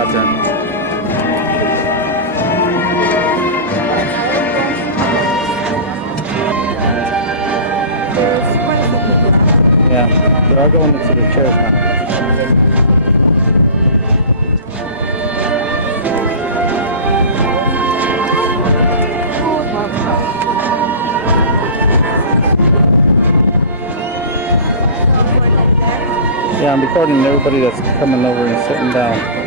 Roger. Yeah, they're all going into the chairs now. Yeah, I'm recording everybody that's coming over and sitting down.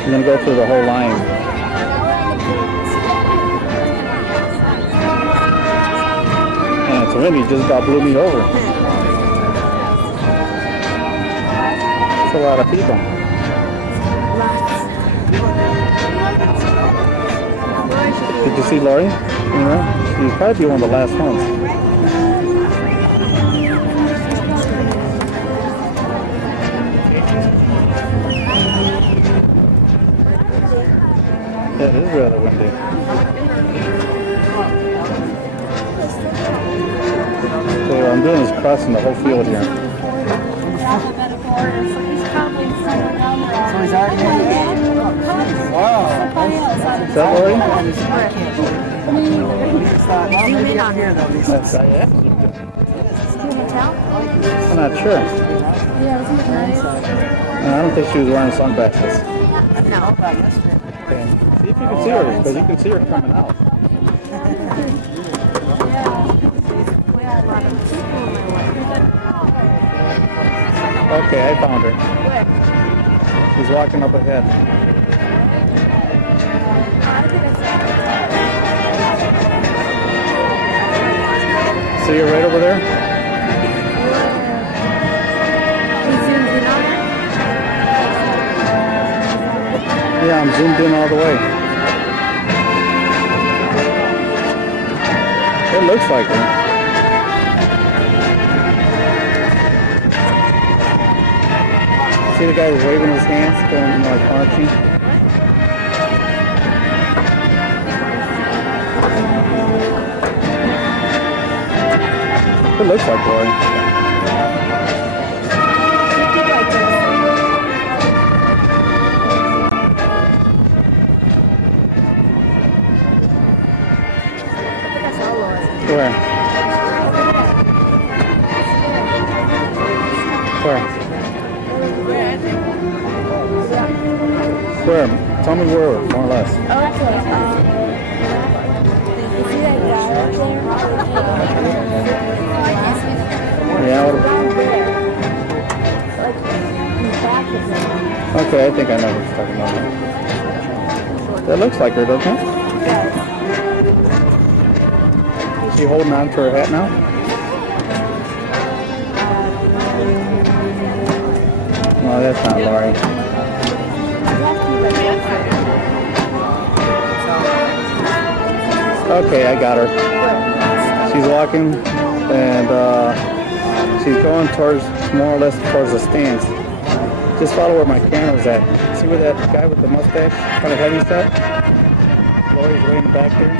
I'm gonna go through the whole line. And it's windy, just about blew me over. That's a lot of people. Did you see Lori? She'd probably be one of the last ones. Yeah, it is rather windy. So what I'm doing is crossing the whole field here. So he's already in. Wow. Is that Lori? Zoom in on here though. That's, Can you tell? I'm not sure. Yeah, isn't it nice? I don't think she was wearing sunglasses. No. Okay. See if you can see her, because you can see her coming out. Okay, I found her. She's walking up ahead. See her right over there? Yeah, I'm zoomed in all the way. It looks like her. See the guy who's waving his hands, going like marching? It looks like Lori. Where? Where? Where? Tell me where, more or less. Yeah. Okay, I think I know what you're talking about. That looks like her, doesn't it? Is she holding on to her hat now? No, that's not Lori. Okay, I got her. She's walking and she's going towards, more or less towards the stands. Just follow where my camera's at. See where that guy with the mustache, kind of heavy stuff? Lori's way in the back there.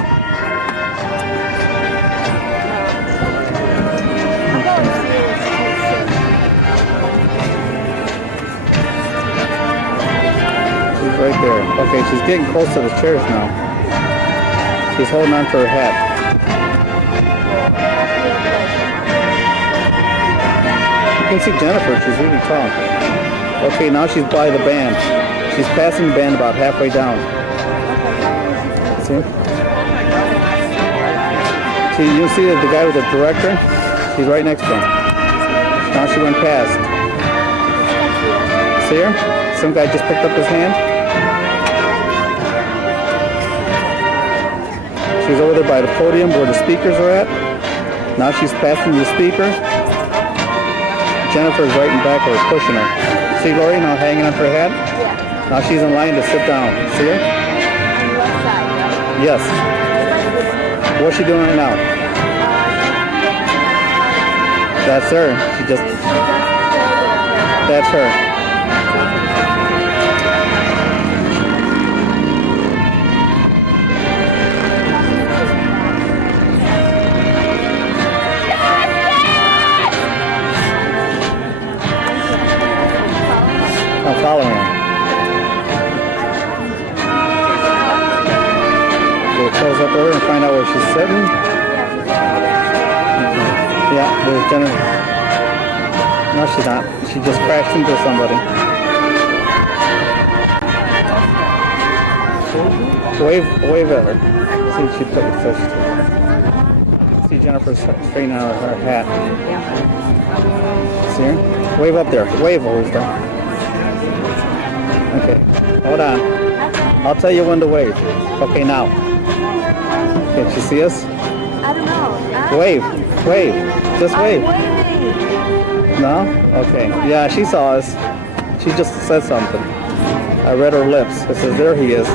She's right there. Okay, she's getting close to the chairs now. She's holding on to her hat. You can see Jennifer, she's really tall. Okay, now she's by the band. She's passing the band about halfway down. See? See, you see the guy with the director? She's right next to him. Now she went past. See her? Some guy just picked up his hand. She's over there by the podium where the speakers are at. Now she's passing the speakers. Jennifer's right in back of her, pushing her. See Lori now hanging on her hat? Yeah. Now she's in line to sit down. See her? On the left side, right? Yes. What's she doing right now? That's her. She just... That's her. Jennifer. No, she's not. She just crashed into somebody. Wave at her. See if she took a fish. See Jennifer straightening out her hat. See her? Wave up there. Wave, Wisdom. Okay. Hold on. I'll tell you when to wave. Okay, now. Can she see us? I don't know. Wave. Wave. Just wave. I'm waving. No? Okay. Yeah, she saw us. She just said something. I read her lips. It says, there he is.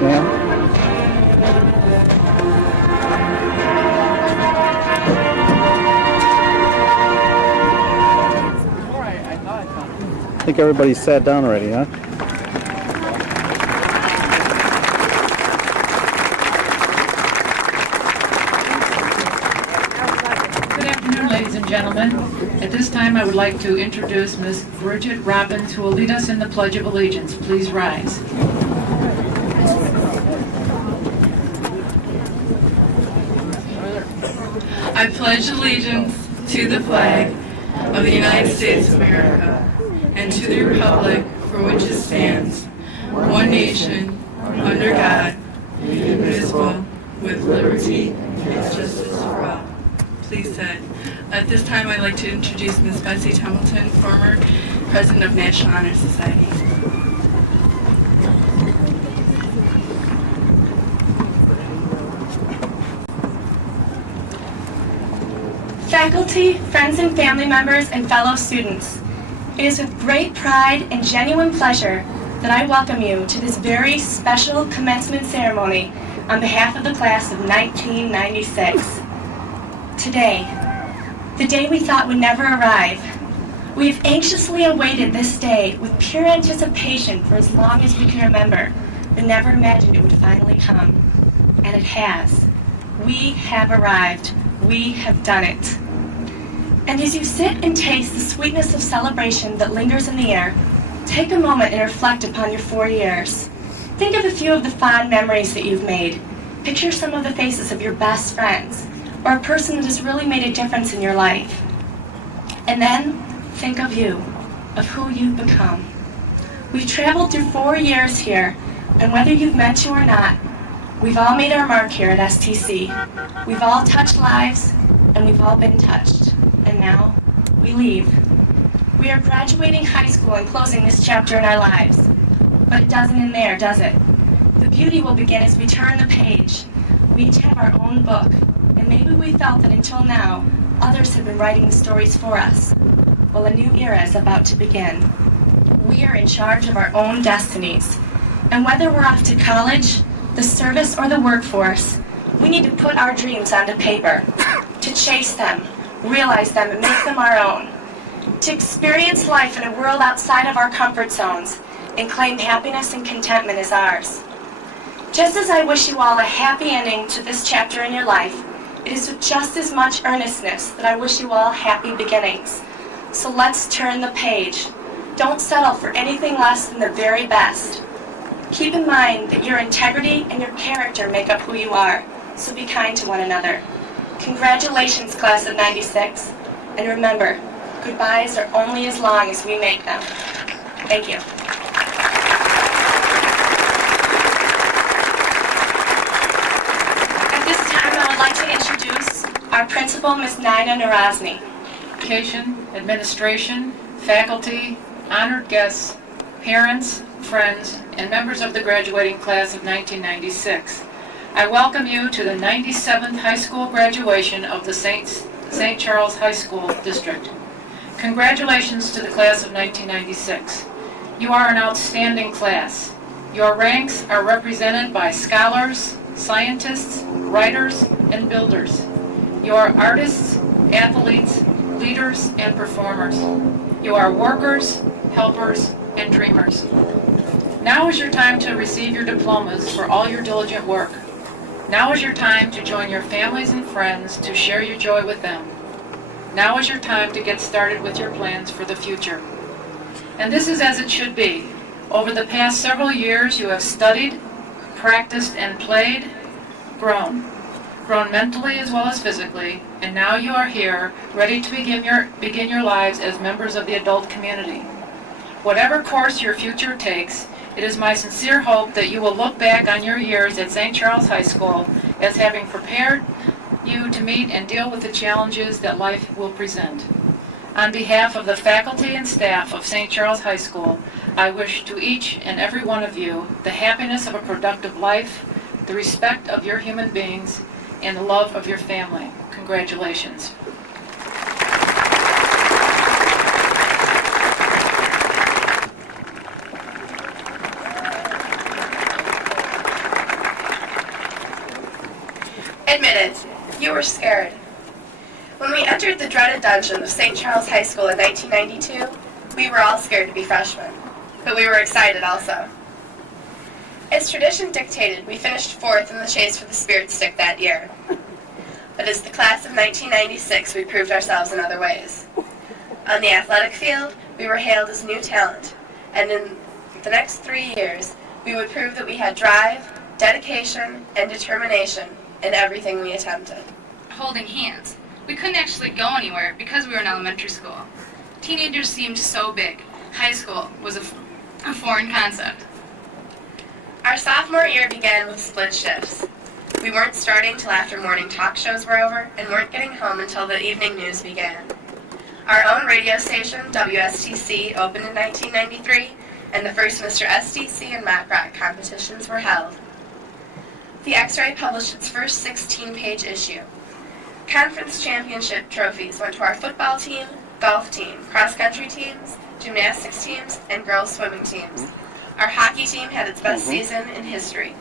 Yeah. I think everybody sat down already, huh? Good afternoon, ladies and gentlemen. At this time, I would like to introduce Ms. Bridget Robbins, who will lead us in the Pledge of Allegiance. Please rise. I pledge allegiance to the flag of the United States of America and to the republic for which it stands, one nation, under God, indivisible, with liberty and justice for all. Please sit. At this time, I'd like to introduce Ms. Betsy Templeton, former president of National Honor Society. Faculty, friends and family members, and fellow students, it is with great pride and genuine pleasure that I welcome you to this very special commencement ceremony on behalf of the class of 1996. Today, the day we thought would never arrive, we have anxiously awaited this day with pure anticipation for as long as we can remember, but never imagined it would finally come. And it has. We have arrived. We have done it. And as you sit and taste the sweetness of celebration that lingers in the air, take a moment and reflect upon your 4 years. Think of a few of the fond memories that you've made. Picture some of the faces of your best friends, or a person that has really made a difference in your life. And then think of you, of who you've become. We've traveled through 4 years here, and whether you've met you or not, we've all made our mark here at STC. We've all touched lives, and we've all been touched. And now, we leave. We are graduating high school and closing this chapter in our lives. But it doesn't end there, does it? The beauty will begin as we turn the page. We each have our own book, and maybe we felt that until now, others have been writing the stories for us. Well, a new era is about to begin. We are in charge of our own destinies. And whether we're off to college, the service, or the workforce, we need to put our dreams onto paper, to chase them, realize them, and make them our own, to experience life in a world outside of our comfort zones, and claim happiness and contentment as ours. Just as I wish you all a happy ending to this chapter in your life, it is with just as much earnestness that I wish you all happy beginnings. So let's turn the page. Don't settle for anything less than the very best. Keep in mind that your integrity and your character make up who you are, so be kind to one another. Congratulations, class of 96, and remember, goodbyes are only as long as we make them. Thank you. At this time, I would like to introduce our principal, Ms. Nina Narazny. Education, administration, faculty, honored guests, parents, friends, and members of the graduating class of 1996. I welcome you to the 97th high school graduation of the St. Charles High School District. Congratulations to the class of 1996. You are an outstanding class. Your ranks are represented by scholars, scientists, writers, and builders. You are artists, athletes, leaders, and performers. You are workers, helpers, and dreamers. Now is your time to receive your diplomas for all your diligent work. Now is your time to join your families and friends to share your joy with them. Now is your time to get started with your plans for the future. And this is as it should be. Over the past several years, you have studied, practiced, and played, grown mentally as well as physically, and now you are here, ready to begin your lives as members of the adult community. Whatever course your future takes, it is my sincere hope that you will look back on your years at St. Charles High School as having prepared you to meet and deal with the challenges that life will present. On behalf of the faculty and staff of St. Charles High School, I wish to each and every one of you the happiness of a productive life, the respect of your human beings, and the love of your family. Congratulations. Admit it, you were scared. When we entered the dreaded dungeon of St. Charles High School in 1992, we were all scared to be freshmen, but we were excited also. As tradition dictated, we finished fourth in the chase for the Spirit Stick that year. But as the class of 1996, we proved ourselves in other ways. On the athletic field, we were hailed as new talent, and in the next 3 years, we would prove that we had drive, dedication, and determination in everything we attempted. Holding hands. We couldn't actually go anywhere because we were in elementary school. Teenagers seemed so big. High school was a foreign concept. Our sophomore year began with split shifts. We weren't starting till after morning talk shows were over and weren't getting home until the evening news began. Our own radio station, WSTC, opened in 1993, and the first Mr. STC and Mac Rock competitions were held. The X-Ray published its first 16-page issue. Conference championship trophies went to our football team, golf team, cross-country teams, gymnastics teams, and girls swimming teams. Our hockey team had its best season in history.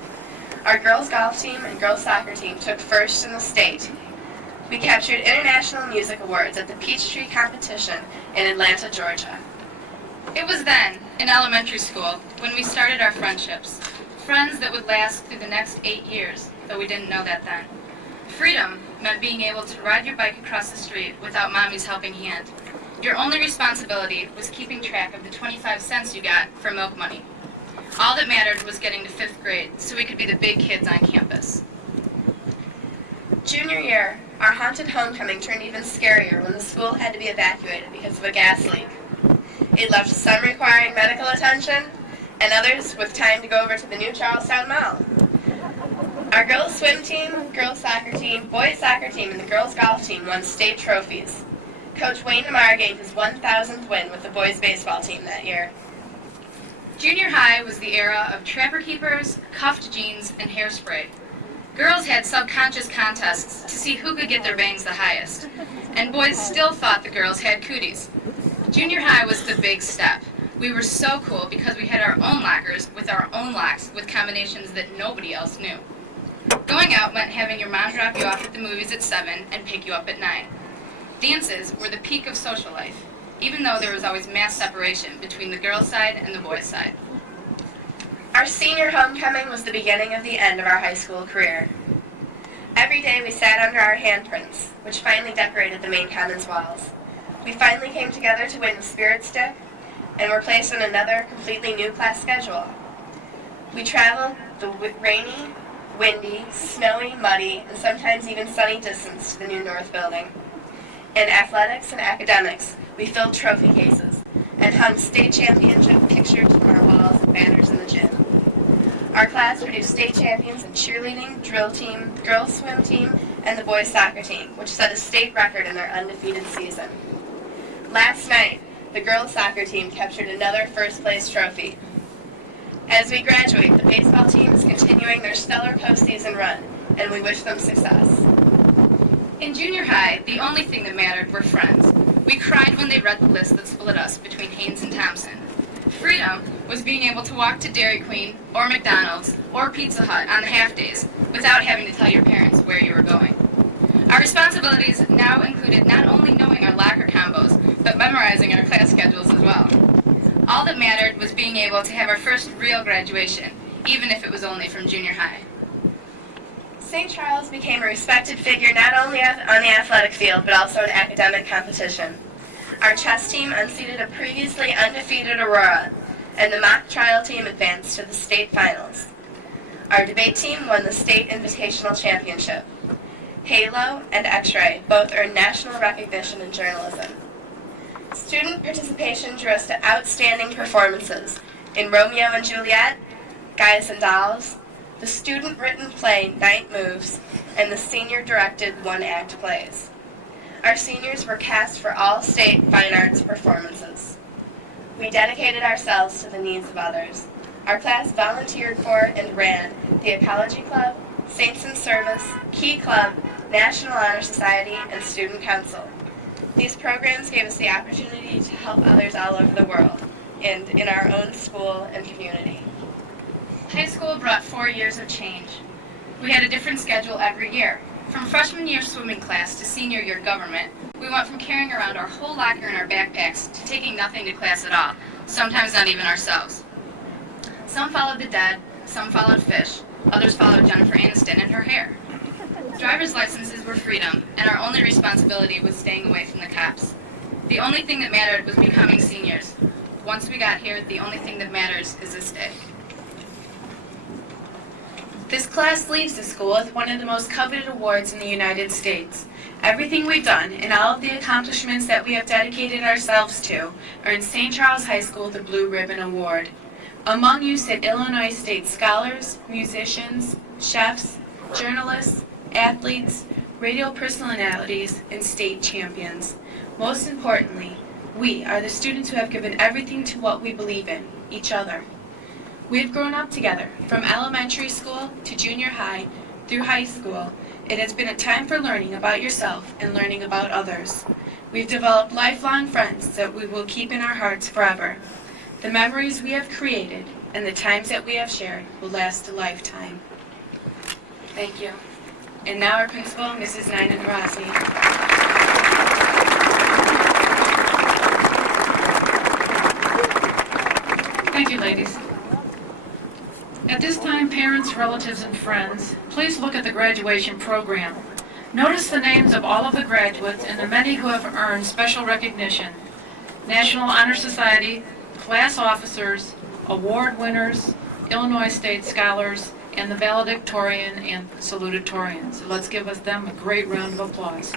Our girls golf team and girls soccer team took first in the state. We captured international music awards at the Peachtree competition in Atlanta, Georgia. It was then, in elementary school, when we started our friendships. Friends that would last through the next 8 years, though we didn't know that then. Freedom meant being able to ride your bike across the street without mommy's helping hand. Your only responsibility was keeping track of the 25 cents you got for milk money. All that mattered was getting to 5th grade so we could be the big kids on campus. Junior year, our haunted homecoming turned even scarier when the school had to be evacuated because of a gas leak. It left some requiring medical attention and others with time to go over to the new Charlestown Mall. Our girls swim team, girls soccer team, boys soccer team, and the girls golf team won state trophies. Coach Wayne DeMar gained his 1,000th win with the boys baseball team that year. Junior high was the era of trapper keepers, cuffed jeans, and hairspray. Girls had subconscious contests to see who could get their bangs the highest, and boys still thought the girls had cooties. Junior high was the big step. We were so cool because we had our own lockers with our own locks with combinations that nobody else knew. Going out meant having your mom drop you off at the movies at 7 and pick you up at 9. Dances were the peak of social life, even though there was always mass separation between the girls' side and the boys' side. Our senior homecoming was the beginning of the end of our high school career. Every day we sat under our handprints, which finally decorated the main commons walls. We finally came together to win the Spirit Stick, and were placed on another completely new class schedule. We traveled the rainy, windy, snowy, muddy, and sometimes even sunny distance to the new North Building. In athletics and academics, we filled trophy cases and hung state championship pictures from our walls and banners in the gym. Our class produced state champions in cheerleading, drill team, girls swim team, and the boys soccer team, which set a state record in their undefeated season. Last night, the girls soccer team captured another first place trophy. As we graduate, the baseball team is continuing their stellar postseason run, and we wish them success. In junior high, the only thing that mattered were friends. We cried when they read the list that split us between Haynes and Thompson. Freedom was being able to walk to Dairy Queen or McDonald's or Pizza Hut on the half days without having to tell your parents where you were going. Our responsibilities now included not only knowing our locker combos, but memorizing our class schedules as well. All that mattered was being able to have our first real graduation, even if it was only from junior high. St. Charles became a respected figure not only on the athletic field, but also in academic competition. Our chess team unseated a previously undefeated Aurora, and the mock trial team advanced to the state finals. Our debate team won the state invitational championship. Halo and X-Ray both earned national recognition in journalism. Student participation drew us to outstanding performances in Romeo and Juliet, Guys and Dolls, the student-written play Night Moves, and the senior-directed one-act plays. Our seniors were cast for all state fine arts performances. We dedicated ourselves to the needs of others. Our class volunteered for and ran the Ecology Club, Saints in Service, Key Club, National Honor Society, and Student Council. These programs gave us the opportunity to help others all over the world and in our own school and community. High school brought 4 years of change. We had a different schedule every year. From freshman year swimming class to senior year government, we went from carrying around our whole locker in our backpacks to taking nothing to class at all, sometimes not even ourselves. Some followed the dead, some followed fish, others followed Jennifer Aniston and her hair. Driver's licenses were freedom, and our only responsibility was staying away from the cops. The only thing that mattered was becoming seniors. Once we got here, the only thing that matters is this day. This class leaves the school with one of the most coveted awards in the United States. Everything we've done and all of the accomplishments that we have dedicated ourselves to earned St. Charles High School the Blue Ribbon Award. Among you sit Illinois State scholars, musicians, chefs, journalists, athletes, radio personalities, and state champions. Most importantly, we are the students who have given everything to what we believe in, each other. We've grown up together, from elementary school to junior high through high school. It has been a time for learning about yourself and learning about others. We've developed lifelong friends that we will keep in our hearts forever. The memories we have created and the times that we have shared will last a lifetime. Thank you. And now our principal, Mrs. Nina Narazi. Thank you, ladies. At this time, parents, relatives, and friends, please look at the graduation program. Notice the names of all of the graduates and the many who have earned special recognition. National Honor Society, class officers, award winners, Illinois State scholars, and the valedictorian and salutatorian. So let's give them a great round of applause.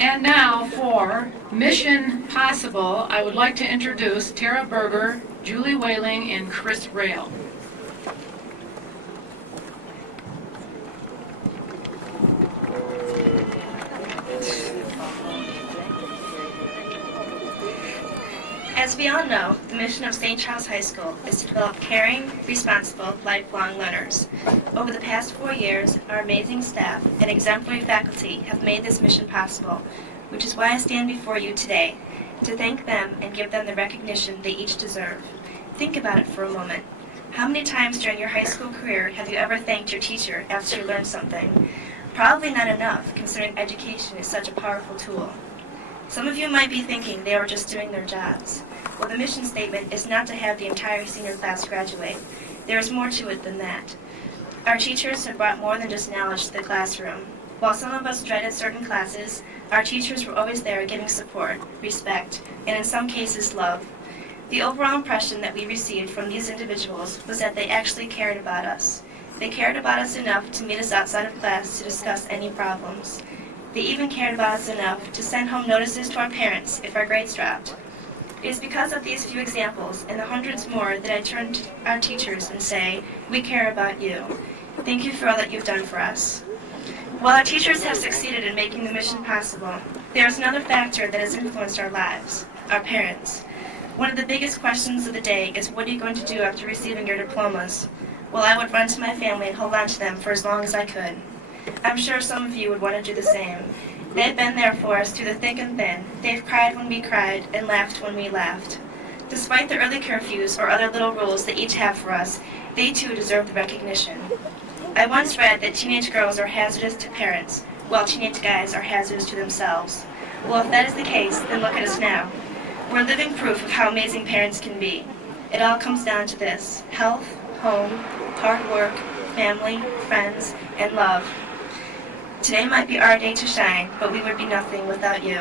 And now for Mission Possible, I would like to introduce Tara Berger, Julie Whaling, and Chris Rail. As we all know, the mission of St. Charles High School is to develop caring, responsible, lifelong learners. Over the past 4 years, our amazing staff and exemplary faculty have made this mission possible, which is why I stand before you today, to thank them and give them the recognition they each deserve. Think about it for a moment. How many times during your high school career have you ever thanked your teacher after you learned something? Probably not enough, considering education is such a powerful tool. Some of you might be thinking they were just doing their jobs. Well, the mission statement is not to have the entire senior class graduate. There is more to it than that. Our teachers have brought more than just knowledge to the classroom. While some of us dreaded certain classes, our teachers were always there giving support, respect, and in some cases love. The overall impression that we received from these individuals was that they actually cared about us. They cared about us enough to meet us outside of class to discuss any problems. They even cared about us enough to send home notices to our parents if our grades dropped. It is because of these few examples and the hundreds more that I turn to our teachers and say, we care about you. Thank you for all that you've done for us. While our teachers have succeeded in making the mission possible, there is another factor that has influenced our lives, our parents. One of the biggest questions of the day is, what are you going to do after receiving your diplomas? Well, I would run to my family and hold on to them for as long as I could. I'm sure some of you would want to do the same. They've been there for us through the thick and thin. They've cried when we cried and laughed when we laughed. Despite the early curfews or other little rules they each have for us, they too deserve the recognition. I once read that teenage girls are hazardous to parents, while teenage guys are hazardous to themselves. Well, if that is the case, then look at us now. We're living proof of how amazing parents can be. It all comes down to this: health, home, hard work, family, friends, and love. Today might be our day to shine, but we would be nothing without you.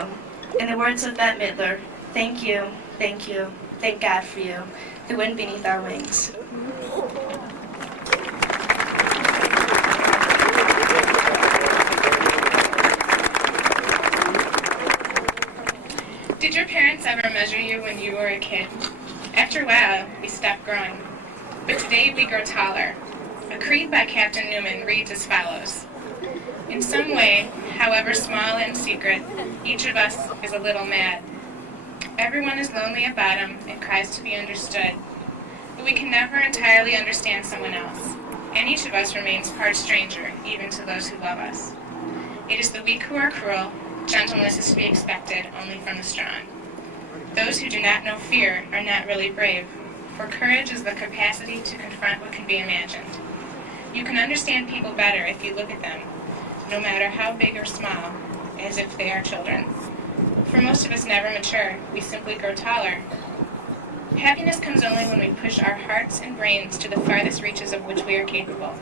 In the words of Bette Midler, thank you, thank God for you, the wind beneath our wings. Did your parents ever measure you when you were a kid? After a while, we stopped growing. But today we grow taller. A creed by Captain Newman reads as follows: in some way, however small and secret, each of us is a little mad. Everyone is lonely at bottom and cries to be understood. But we can never entirely understand someone else, and each of us remains part stranger, even to those who love us. It is the weak who are cruel. Gentleness is to be expected only from the strong. Those who do not know fear are not really brave, for courage is the capacity to confront what can be imagined. You can understand people better if you look at them, no matter how big or small, as if they are children. For most of us never mature, we simply grow taller. Happiness comes only when we push our hearts and brains to the farthest reaches of which we are capable.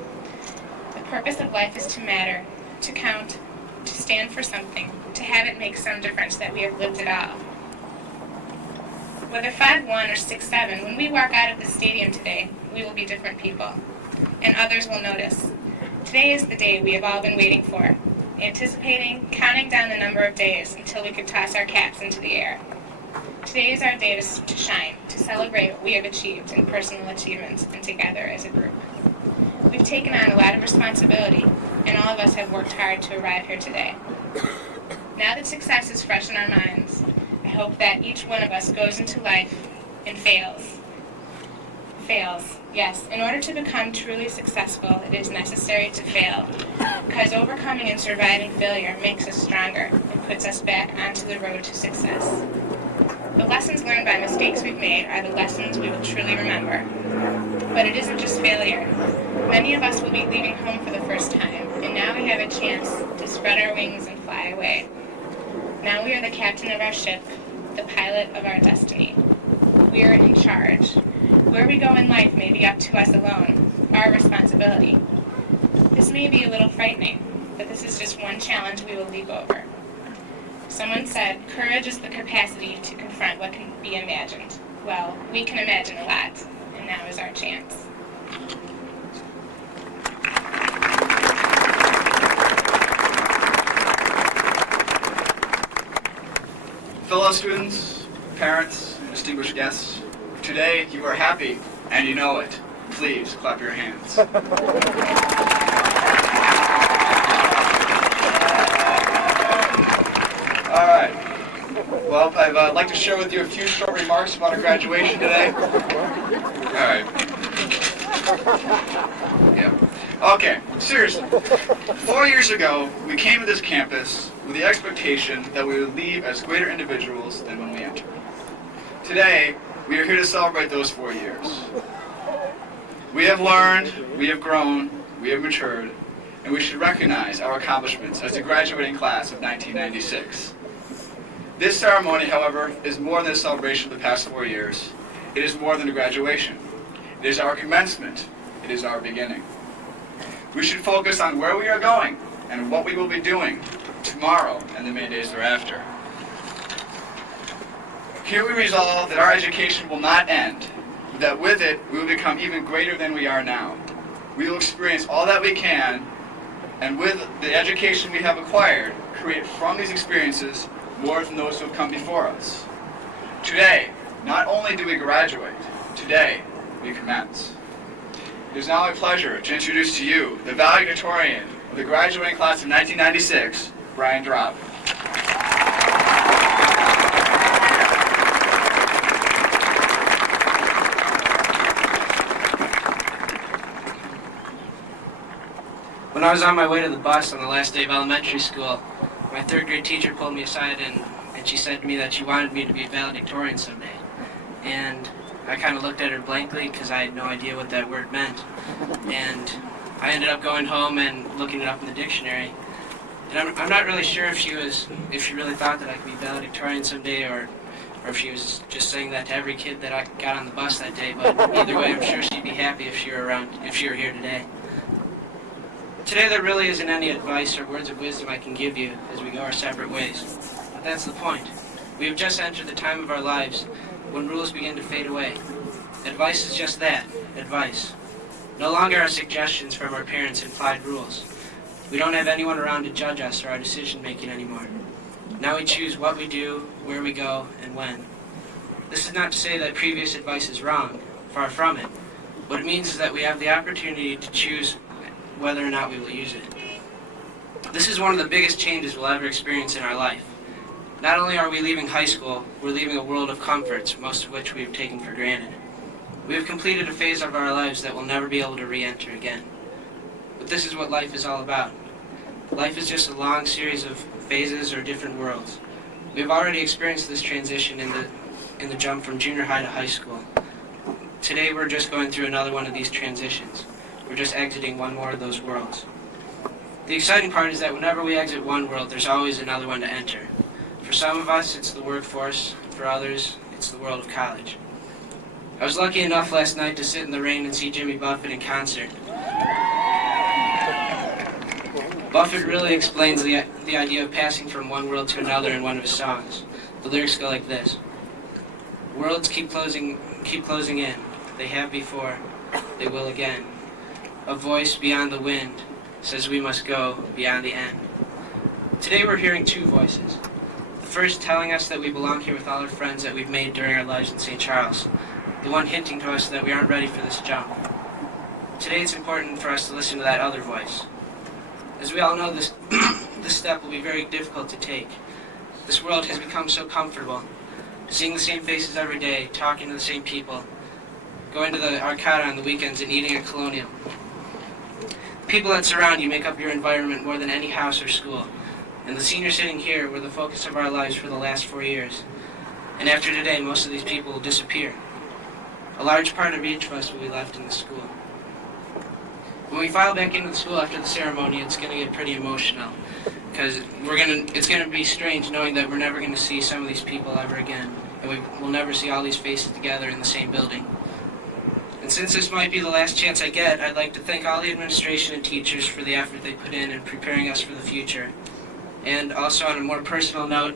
The purpose of life is to matter, to count, to stand for something, to have it make some difference that we have lived at all. Whether 5'1" or 6'7", when we walk out of the stadium today, we will be different people, and others will notice. Today is the day we have all been waiting for, anticipating, counting down the number of days until we could toss our caps into the air. Today is our day to shine, to celebrate what we have achieved in personal achievements and together as a group. We've taken on a lot of responsibility, and all of us have worked hard to arrive here today. Now that success is fresh in our minds, I hope that each one of us goes into life and fails. Fails, yes. In order to become truly successful, it is necessary to fail, because overcoming and surviving failure makes us stronger and puts us back onto the road to success. The lessons learned by mistakes we've made are the lessons we will truly remember. But it isn't just failure. Many of us will be leaving home for the first time, and now we have a chance to spread our wings and fly away. Now we are the captain of our ship, the pilot of our destiny. We are in charge. Where we go in life may be up to us alone, our responsibility. This may be a little frightening, but this is just one challenge we will leap over. Someone said, courage is the capacity to confront what can be imagined. Well, we can imagine a lot, and now is our chance. Fellow students, parents, and distinguished guests, today you are happy, and you know it. Please clap your hands. All right. Well, I'd like to share with you a few short remarks about our graduation today. All right. Yeah. Okay, seriously. 4 years ago, we came to this campus with the expectation that we would leave as greater individuals than when we entered. Today, we are here to celebrate those 4 years. We have learned, we have grown, we have matured, and we should recognize our accomplishments as the graduating class of 1996. This ceremony, however, is more than a celebration of the past 4 years. It is more than a graduation. It is our commencement. It is our beginning. We should focus on where we are going and what we will be doing tomorrow and the many days thereafter. Here we resolve that our education will not end, but that with it we will become even greater than we are now. We will experience all that we can, and with the education we have acquired, create from these experiences more than those who have come before us. Today, not only do we graduate, today we commence. It is now my pleasure to introduce to you the valedictorian of the graduating class of 1996, Brian Drop. When I was on my way to the bus on the last day of elementary school, my third grade teacher pulled me aside and she said to me that she wanted me to be a valedictorian someday. And I kind of looked at her blankly because I had no idea what that word meant. And I ended up going home and looking it up in the dictionary. And I'm not really sure if she really thought that I could be valedictorian someday, or or if she was just saying that to every kid that I got on the bus that day, but either way, I'm sure she'd be happy if she were here today. Today there really isn't any advice or words of wisdom I can give you as we go our separate ways. But that's the point. We have just entered the time of our lives when rules begin to fade away. Advice is just that, advice. No longer are suggestions from our parents implied rules. We don't have anyone around to judge us or our decision making anymore. Now we choose what we do, where we go, and when. This is not to say that previous advice is wrong, far from it. What it means is that we have the opportunity to choose whether or not we will use it. This is one of the biggest changes we'll ever experience in our life. Not only are we leaving high school, we're leaving a world of comforts, most of which we've taken for granted. We have completed a phase of our lives that we'll never be able to re-enter again. But this is what life is all about. Life is just a long series of phases or different worlds. We've already experienced this transition in the jump from junior high to high school. Today we're just going through another one of these transitions. We're just exiting one more of those worlds. The exciting part is that whenever we exit one world, there's always another one to enter. For some of us, it's the workforce. For others, it's the world of college. I was lucky enough last night to sit in the rain and see Jimmy Buffett in concert. Buffett really explains the idea of passing from one world to another in one of his songs. The lyrics go like this. Worlds keep closing in. They have before, they will again. A voice beyond the wind says we must go beyond the end. Today we're hearing two voices. The first telling us that we belong here with all our friends that we've made during our lives in St. Charles. The one hinting to us that we aren't ready for this jump. Today it's important for us to listen to that other voice. As we all know, this step will be very difficult to take. This world has become so comfortable. Seeing the same faces every day, talking to the same people, going to the Arcada on the weekends and eating at Colonial. The people that surround you make up your environment more than any house or school. And the seniors sitting here were the focus of our lives for the last 4 years. And after today, most of these people will disappear. A large part of each of us will be left in the school. When we file back into the school after the ceremony, it's going to get pretty emotional. Because it's going to be strange knowing that we're never going to see some of these people ever again. And we'll never see all these faces together in the same building. And since this might be the last chance I get, I'd like to thank all the administration and teachers for the effort they put in preparing us for the future. And also on a more personal note,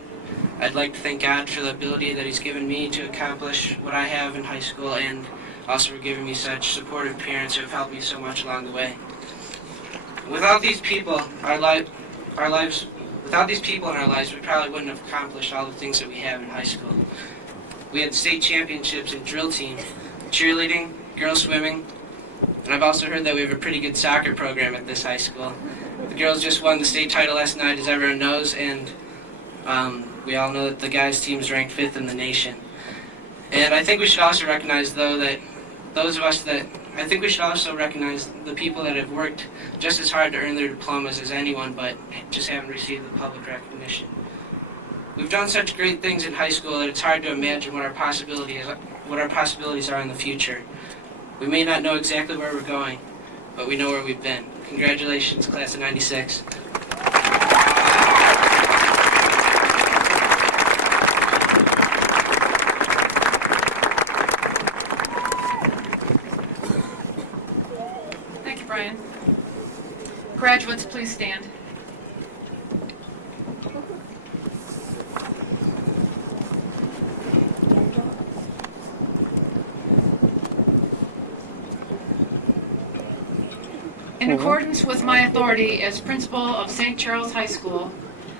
I'd like to thank God for the ability that He's given me to accomplish what I have in high school, and also for giving me such supportive parents who have helped me so much along the way. Without these people, without these people in our lives, we probably wouldn't have accomplished all the things that we have in high school. We had state championships in drill team, cheerleading, girls swimming, and I've also heard that we have a pretty good soccer program at this high school. The girls just won the state title last night, as everyone knows, and we all know that the guys' team is ranked 5th in the nation. And I think we should also recognize, though, that we should also recognize the people that have worked just as hard to earn their diplomas as anyone, but just haven't received the public recognition. We've done such great things in high school that it's hard to imagine what our possibilities are in the future. We may not know exactly where we're going, but we know where we've been. Congratulations, class of '96. Thank you, Brian. Graduates, please stand. In accordance with my authority as principal of St. Charles High School,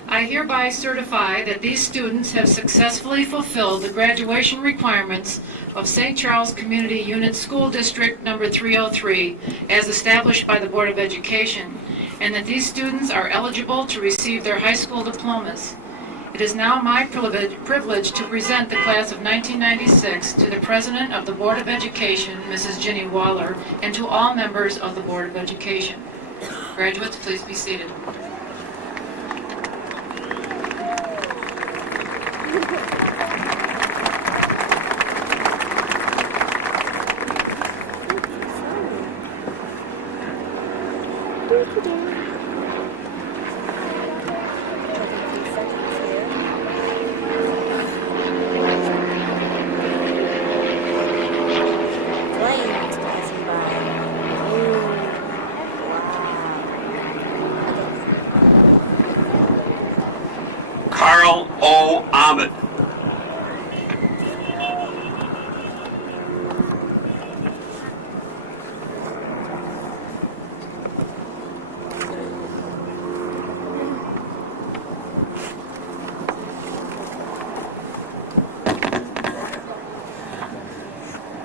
I hereby certify that these students have successfully fulfilled the graduation requirements of St. Charles Community Unit School District Number 303 as established by the Board of Education, and that these students are eligible to receive their high school diplomas. It is now my privilege to present the class of 1996 to the President of the Board of Education, Mrs. Ginny Waller, and to all members of the Board of Education. Graduates, please be seated.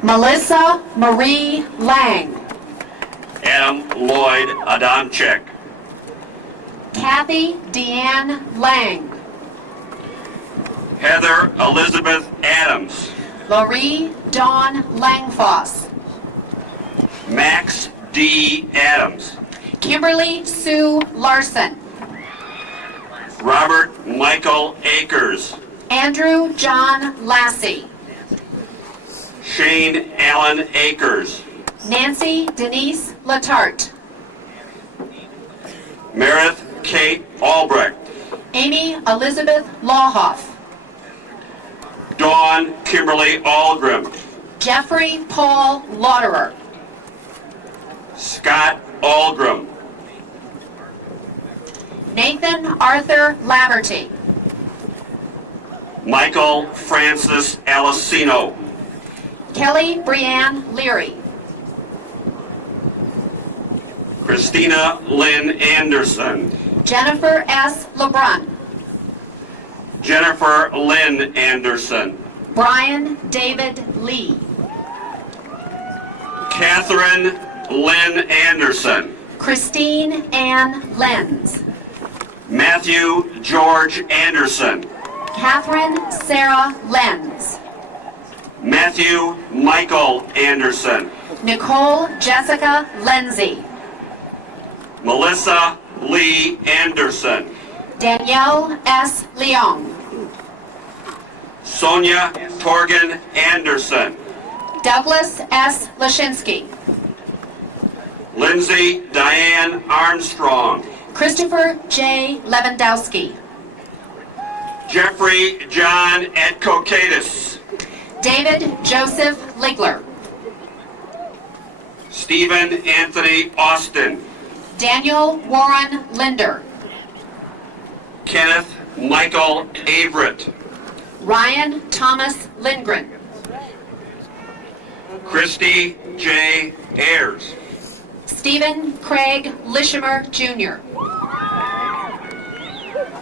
Melissa Marie Lang. Adam Lloyd Adamczyk. Kathy Deanne Lang. Heather Elizabeth Adams. Laurie Dawn Langfoss. Max D. Adams. Kimberly Sue Larson. Robert Michael Akers. Andrew John Lassie. Shane Allen Akers. Nancy Denise Latarte. Meredith Kate Albrecht. Amy Elizabeth Lawhoff. Dawn Kimberly Aldgrim. Jeffrey Paul Lauderer. Scott Aldgrim. Nathan Arthur Laverty. Michael Francis Alessino. Kelly Brianne Leary. Christina Lynn Anderson. Jennifer S. LeBrun. Jennifer Lynn Anderson. Brian David Lee. Catherine Lynn Anderson. Christine Ann Lenz. Matthew George Anderson. Catherine Sarah Lenz. Matthew Michael Anderson. Nicole Jessica Lindsay. Melissa Lee Anderson. Danielle S. Leong. Sonia Torgan Anderson. Douglas S. Lashinsky. Lindsay Diane Armstrong. Christopher J. Lewandowski. Jeffrey John Edkokadis. David Joseph Ligler. Stephen Anthony Austin. Daniel Warren Linder. Kenneth Michael Averett. Ryan Thomas Lindgren. Christy J. Ayers. Stephen Craig Lishimer Jr.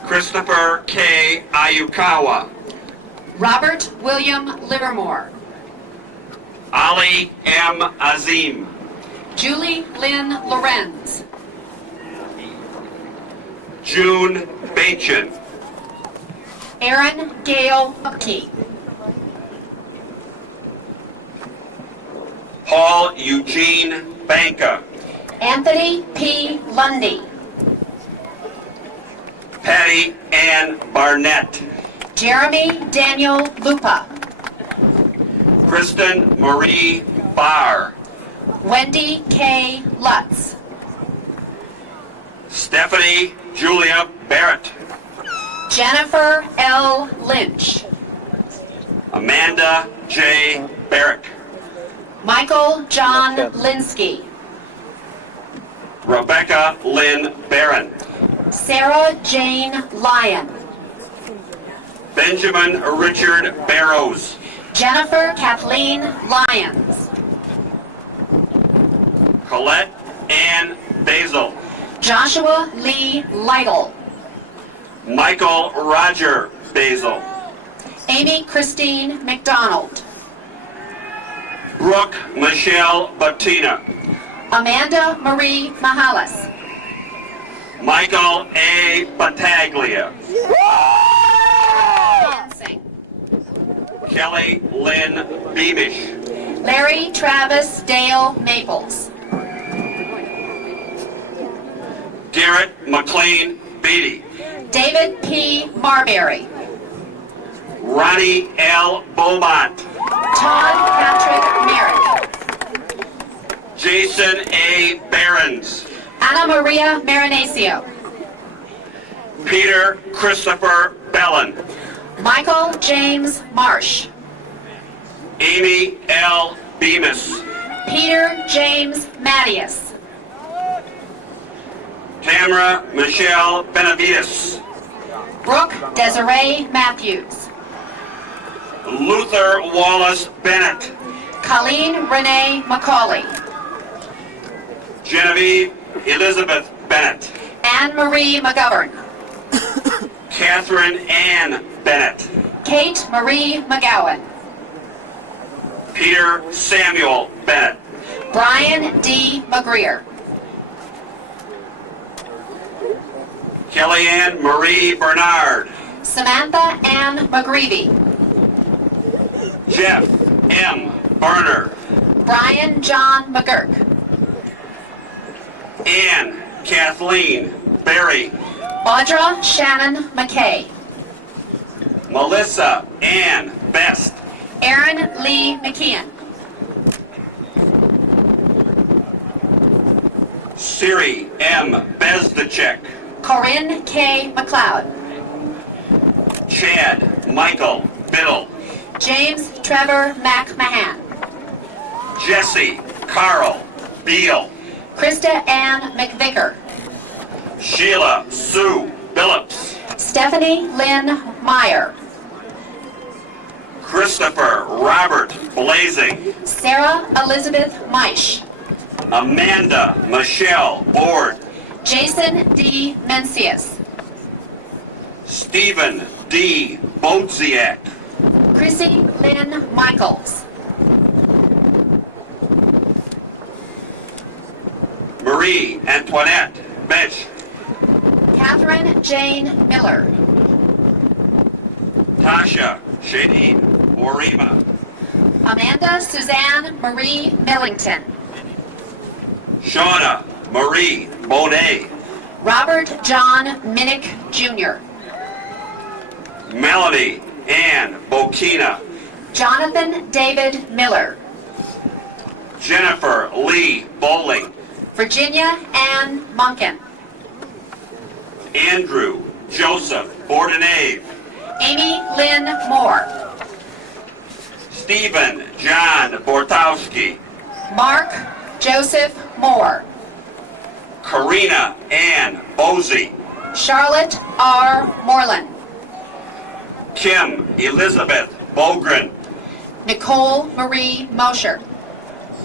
Christopher K. Ayukawa. Robert William Livermore. Ali M. Azim. Julie Lynn Lorenz. June Banchin. Aaron Gale Upkey. Paul Eugene Banka. Anthony P. Lundy. Patty Ann Barnett. Jeremy Daniel Lupa. Kristen Marie Barr. Wendy K. Lutz. Stephanie Julia Barrett. Jennifer L. Lynch. Amanda J. Barrick. Michael John Linsky. Rebecca Lynn Barron. Sarah Jane Lyon. Benjamin Richard Barrows. Jennifer Kathleen Lyons. Colette Ann Basil. Joshua Lee Lytle. Michael Roger Basil. Amy Christine McDonald. Brooke Michelle Bettina. Amanda Marie Mahalis. Michael A. Battaglia. Dancing. Kelly Lynn Beamish. Larry Travis Dale Maples. Garrett McLean Beatty. David P. Marbury. Ronnie L. Beaumont. Todd Patrick Merrick. Jason A. Behrens. Anna Maria Marinaccio. Peter Christopher Bellin. Michael James Marsh. Amy L. Bemis. Peter James Mattias. Tamara Michelle Benavides. Brooke Desiree Matthews. Luther Wallace Bennett. Colleen Renee McCauley. Genevieve Elizabeth Bennett. Anne Marie McGovern. Catherine Ann Bennett. Kate Marie McGowan. Peter Samuel Bennett. Brian D. McGreer. Kellyanne Marie Bernard. Samantha Ann McGreevy. Jeff M. Berner. Brian John McGurk. Ann Kathleen Berry. Audra Shannon McKay. Melissa Ann Best. Aaron Lee McKeon. Siri M. Bezdachek. Corinne K. McLeod. Chad Michael Biddle. James Trevor McMahon. Jesse Carl Beal. Krista Ann McVicker. Sheila Sue Billups. Stephanie Lynn Meyer. Christopher Robert Blazing. Sarah Elizabeth Meisch. Amanda Michelle Board. Jason D. Mencius. Stephen D. Bodziak. Chrissy Lynn Michaels. Marie Antoinette Bench. Catherine Jane Miller. Tasha Shadeen Orima. Amanda Suzanne Marie Millington. Shauna Marie Bonet. Robert John Minnick Jr. Melanie Ann Bokina. Jonathan David Miller. Jennifer Lee Bowling. Virginia Ann Monken. Andrew Joseph Bordenave. Amy Lynn Moore. Stephen John Bortowski. Mark Joseph Moore. Karina Ann Bosey. Charlotte R. Moreland. Kim Elizabeth Bogren. Nicole Marie Mosher.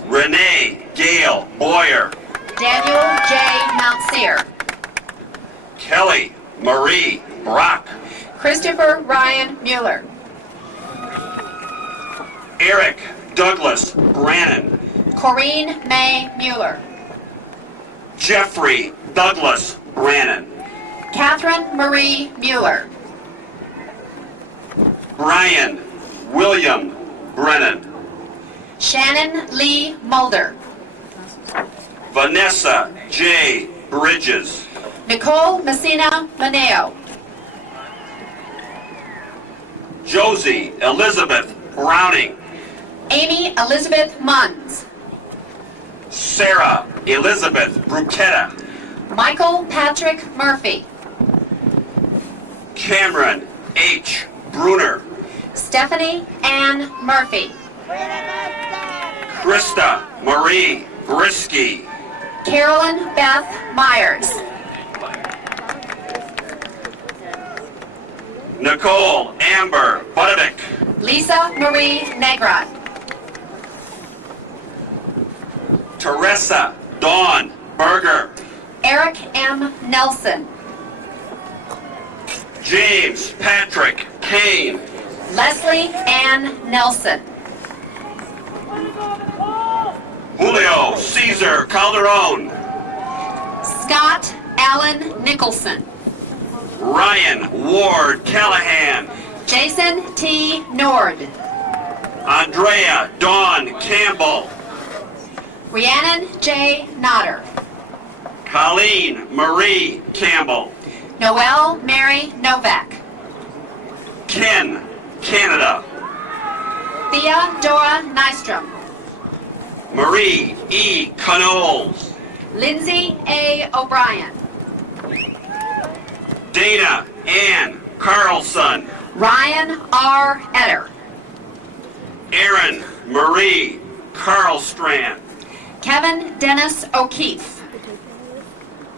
Renee Gail Boyer. Daniel J. Mountseer. Kelly Marie Brock. Christopher Ryan Mueller. Eric Douglas Brannon. Corrine May Mueller. Jeffrey Douglas Brannon. Catherine Marie Mueller. Brian William Brennan. Shannon Lee Mulder. Vanessa J. Bridges. Nicole Messina Maneo. Josie Elizabeth Browning. Amy Elizabeth Munns. Sarah Elizabeth Bruchetta. Michael Patrick Murphy. Cameron H. Bruner. Stephanie Ann Murphy. Krista Marie Brisky. Carolyn Beth Myers. Nicole Amber Budovic. Lisa Marie Negron. Teresa Dawn Berger. Eric M. Nelson. James Patrick Kane. Leslie Ann Nelson. Julio Cesar Calderon. Scott Allen Nicholson. Ryan Ward Callahan. Jason T. Nord. Andrea Dawn Campbell. Rhiannon J. Notter. Colleen Marie Campbell. Noelle Mary Novak. Ken Canada. Thea Dora Nystrom. Marie E. Canoles. Lindsay A. O'Brien. Dana Ann Carlson. Ryan R. Etter. Erin Marie Carlstrand. Kevin Dennis O'Keefe.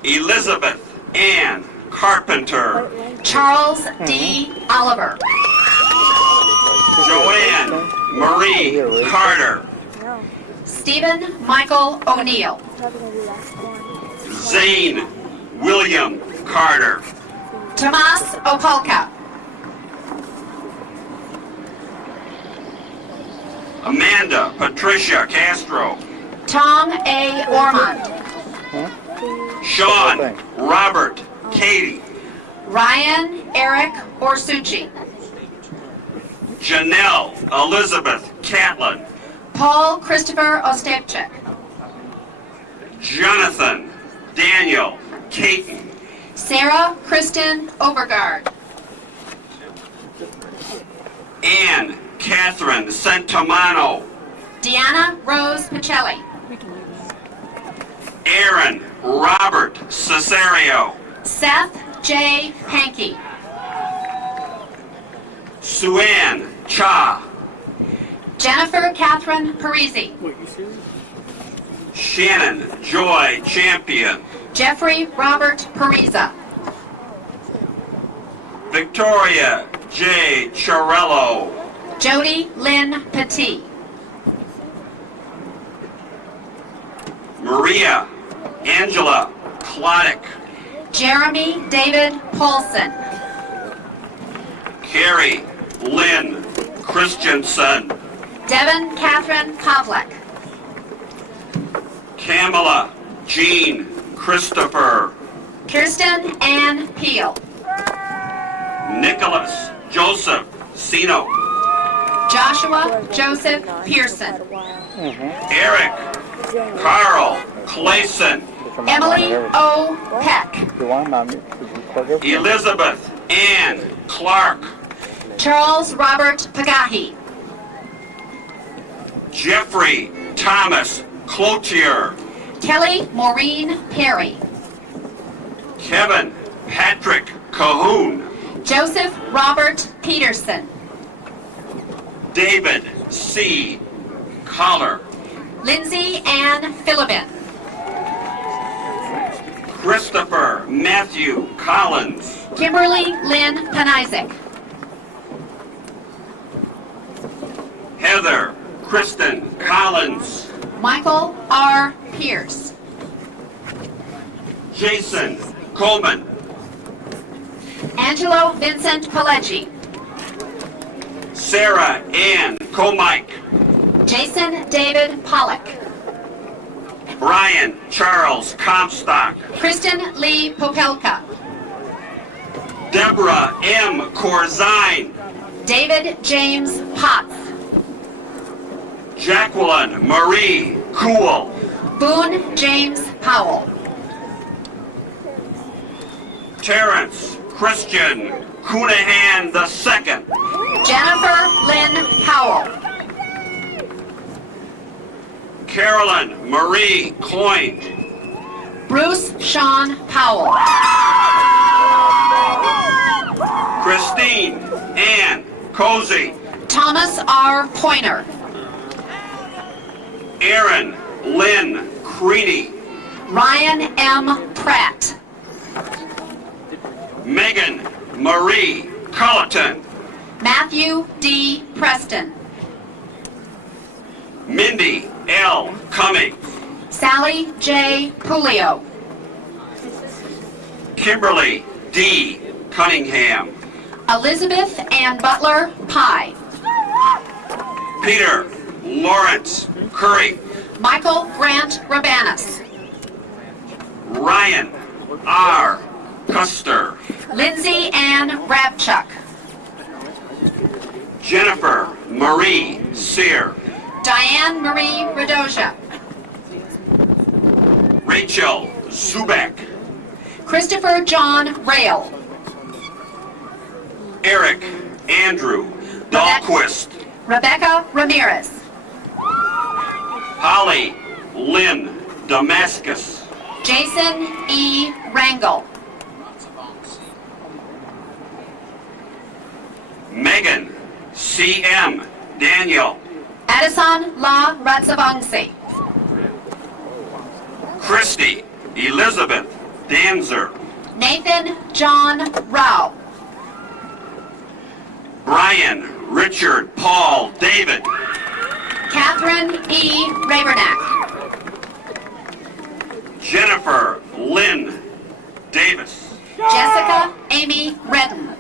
Elizabeth Ann Carpenter. Charles D. Oliver. Joanne Marie Carter. Stephen Michael O'Neill. Zane William Carter. Tomas Opolka. Amanda Patricia Castro. Tom A. Ormond. Sean Robert Katie. Ryan Eric Orsucci. Janelle Elizabeth Catlin. Paul Christopher Ostapchik. Jonathan Daniel Caton. Sarah Kristen Overgard. Anne Catherine Santamano. Deanna Rose Pacelli. Aaron Robert Cesario. Seth J. Hankey. Suanne Cha. Jennifer Catherine Parisi. Shannon Joy Champion. Jeffrey Robert Pariza. Victoria J. Charello. Jody Lynn Petit. Maria Angela Kloddick. Jeremy David Paulson. Carrie Lynn Christensen. Devin Catherine Pavlik. Kamala Jean Christopher. Kirsten Ann Peel. Nicholas Joseph Sino. Joshua Joseph Pearson. Eric Carl Clayson. Emily O. Peck. You want mommy to record it? Elizabeth Ann Clark. Charles Robert Pagahi. Jeffrey Thomas Cloutier. Kelly Maureen Perry. Kevin Patrick Cahoon. Joseph Robert Peterson. David C. Collar. Lindsay Ann Philibin. Christopher Matthew Collins. Kimberly Lynn Panizik. Heather Kristen Collins. Michael R. Pierce. Jason Coleman. Angelo Vincent Pileggi. Sarah Ann Comike. Jason David Pollock. Brian Charles Comstock. Kristen Lee Popelka. Deborah M. Corzine. David James Potts. Jacqueline Marie Cool. Boone James Powell. Terrence Christian Cunahan II. Jennifer Lynn Powell. Carolyn Marie Coyne. Bruce Sean Powell. Christine Ann Cozy. Thomas R. Pointer. Aaron Lynn Creedy. Ryan M. Pratt. Megan Marie Culleton. Matthew D. Preston. Mindy L. Cumming. Sally J. Pulio. Kimberly D. Cunningham. Elizabeth Ann Butler Pye. Peter Lawrence Curry. Michael Grant Rabanus. Ryan R. Custer. Lindsay Ann Rabchuk. Jennifer Marie Sear. Diane Marie Radoja. Rachel Zubek. Christopher John Rail. Eric Andrew Dahlquist. Rebecca Ramirez. Holly Lynn Damascus. Jason E. Rangel. Megan C.M. Daniel. Addison La Ratsavangsi. Christy Elizabeth Danzer. Nathan John Rao. Brian Richard Paul David. Catherine E. Rabernack. Jennifer Lynn Davis. Jessica Amy Redden.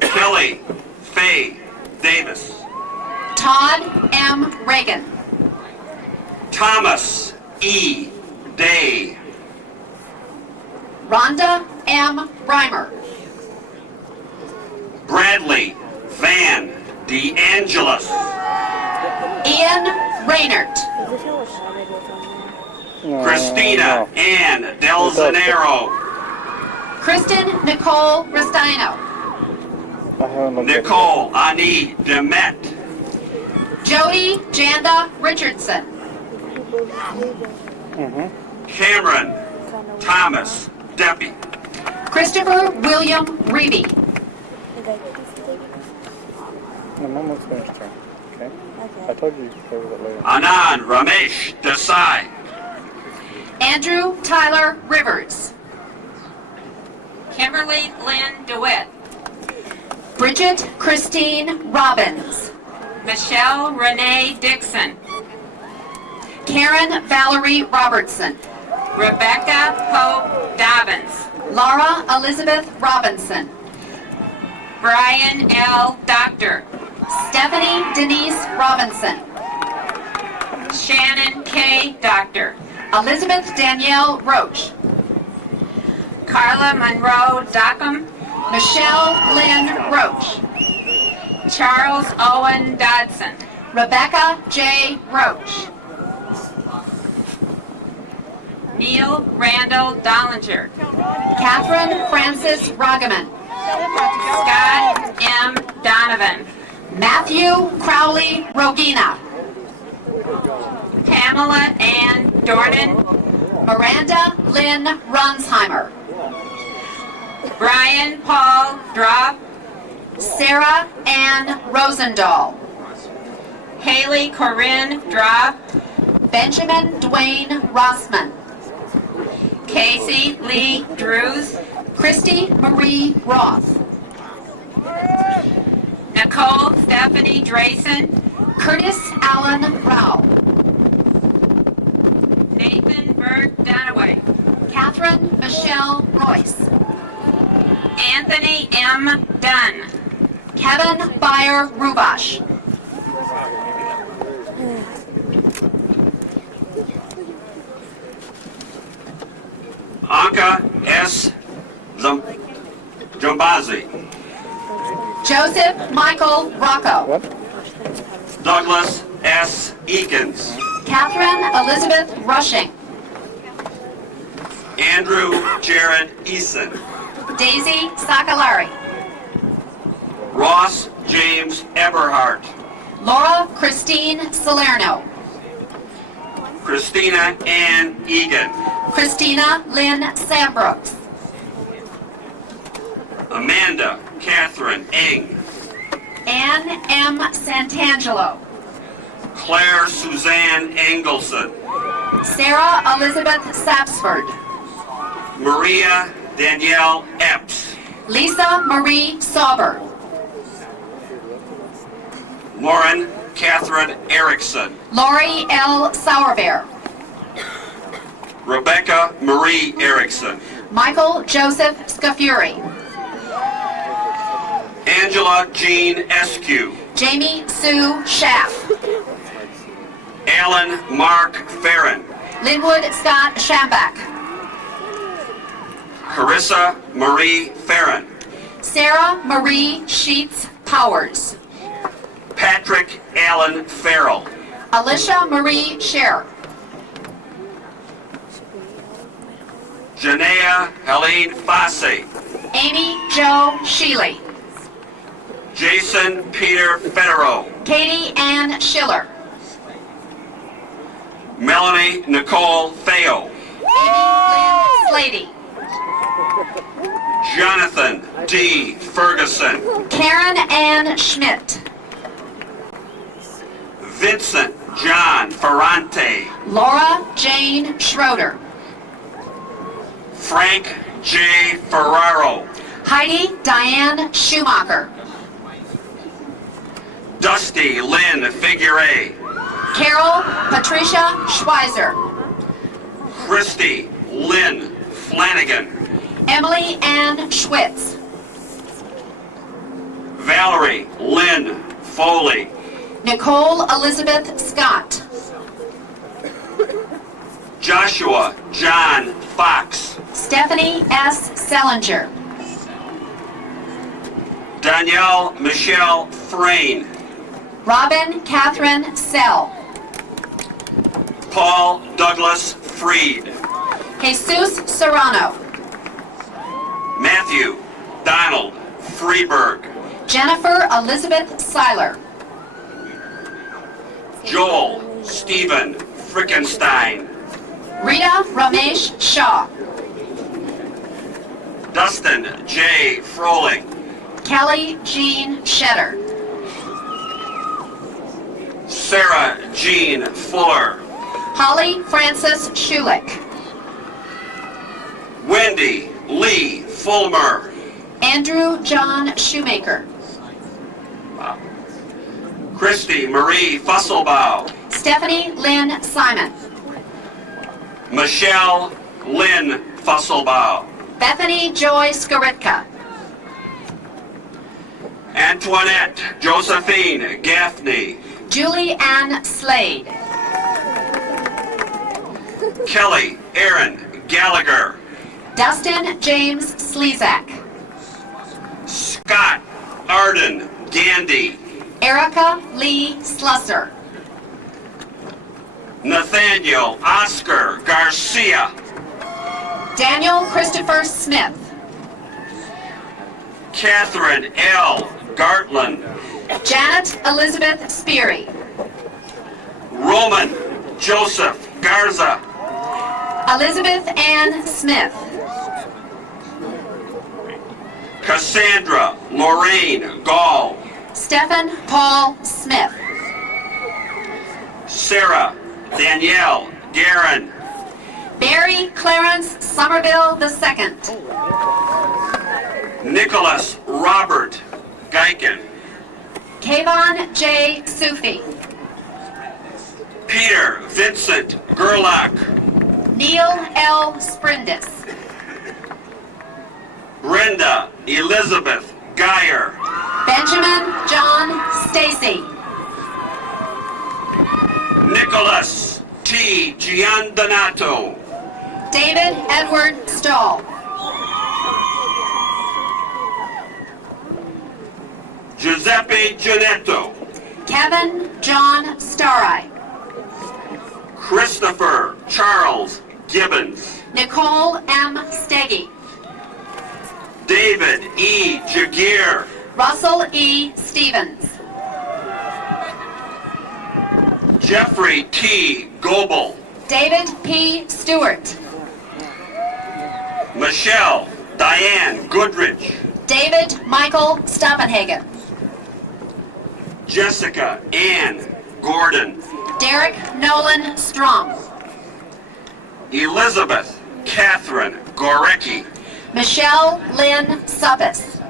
Kelly Faye Davis. Thomas E. Day. Rhonda M. Reimer. Bradley Van DeAngelis. Ian Raynert. Christina Ann Del Zanero. Kristen Nicole Restaino. I haven't looked at Nicole Ani Demet. Jody Janda Richardson. Cameron Thomas Deppie. Christopher William Reeby. I'm almost finished here. Okay? I told you to cover that later. Anand Ramesh Desai. Andrew Tyler Rivers. Kimberly Lynn DeWitt. Bridget Christine Robbins. Michelle Renee Dixon. Karen Valerie Robertson. Rebecca Pope Dobbins. Laura Elizabeth Robinson. Brian L. Doctor. Stephanie Denise Robinson. Shannon K. Doctor. Elizabeth Danielle Roach. Carla Monroe Dockham. Michelle Lynn Roach. Charles Owen Dodson. Rebecca J. Roach. Neil Randall Dollinger. Catherine Francis Ragaman. Scott M. Donovan. Matthew Crowley Rogina. Pamela Ann Dornan. Miranda Lynn Ronsheimer. Brian Paul Drop. Sarah Ann Rosendahl. Haley Corinne Drop. Benjamin Dwayne Rossman. Casey Lee Drews. Christy Marie Roth. Nicole Stephanie Drayson. Curtis Allen Rao. Nathan Burt Dunaway. Catherine Michelle Royce. Anthony M. Dunn. Kevin Byer Rubash. Anka S. Jambazi. Joseph Michael Rocco. What? Douglas S. Eakins. Catherine Elizabeth Rushing. Andrew Jared Eason. Daisy Sakalari. Ross James Eberhardt. Laura Christine Salerno. Christina Ann Egan. Christina Lynn Sambrooks. Amanda Catherine Eng. Ann M. Santangelo. Claire Suzanne Engelson. Sarah Elizabeth Sapsford. Maria Danielle Epps. Lisa Marie Sauber. Lauren Catherine Erickson. Lori L. Sauerbeer. Rebecca Marie Erickson. Michael Joseph Scafuri. Angela Jean Eskew. Jamie Sue Schaff. Alan Mark Farron. Linwood Scott Schambach. Carissa Marie Farron. Sarah Marie Sheets Powers. Patrick Allen Farrell. Alicia Marie Scher. Janaea Helene Fosse. Amy Jo Sheely. Jason Peter Federow. Katie Ann Schiller. Melanie Nicole Theo. Amy Lynn Slady. Jonathan D. Ferguson. Karen Ann Schmidt. Vincent John Ferrante. Laura Jane Schroeder. Frank J. Ferraro. Heidi Diane Schumacher. Dusty Lynn Figueray. Carol Patricia Schweizer. Christy Lynn Flanagan. Emily Ann Schwitz. Valerie Lynn Foley. Nicole Elizabeth Scott. Joshua John Fox. Stephanie S. Sellinger. Danielle Michelle Frayne. Robin Catherine Sell. Paul Douglas Freed. Jesus Serrano. Matthew Donald Freeberg. Jennifer Elizabeth Seiler. Joel Stephen Frickenstein. Rita Ramesh Shaw. Dustin J. Froling. Kelly Jean Shetter. Sarah Jean Fuller. Holly Frances Schulich. Wendy Lee Fulmer. Andrew John Shoemaker. Christy Marie Fusselbaugh. Stephanie Lynn Simon. Michelle Lynn Fusselbaugh. Bethany Joy Skoritka. Antoinette Josephine Gaffney. Julie Ann Slade. Kelly Aaron Gallagher. Dustin James Slezak. Scott Arden Gandy. Erica Lee Slusser. Nathaniel Oscar Garcia. Daniel Christopher Smith. Catherine L. Gartland. Janet Elizabeth Speary. Roman Joseph Garza. Elizabeth Ann Smith. Cassandra Lorraine Gall. Stephen Paul Smith. Sarah Danielle Guerin. Barry Clarence Somerville II. Nicholas Robert Geiken. Kayvon J. Sufi. Peter Vincent Gerlach. Neil L. Sprindis. Brenda Elizabeth Geyer. Benjamin John Stacy. Nicholas T. Giandonato. David Edward Stahl. Giuseppe Giannetto. Kevin John Stareye. Christopher Charles Gibbons. Nicole M. Steggy. David E. Jagir. Russell E. Stevens. Jeffrey T. Goebel. David P. Stewart. Michelle Diane Goodrich. David Michael Stoppenhagen. Jessica Ann Gordon. Derek Nolan Strom. Elizabeth Catherine Gorecki. Michelle Lynn Suppis.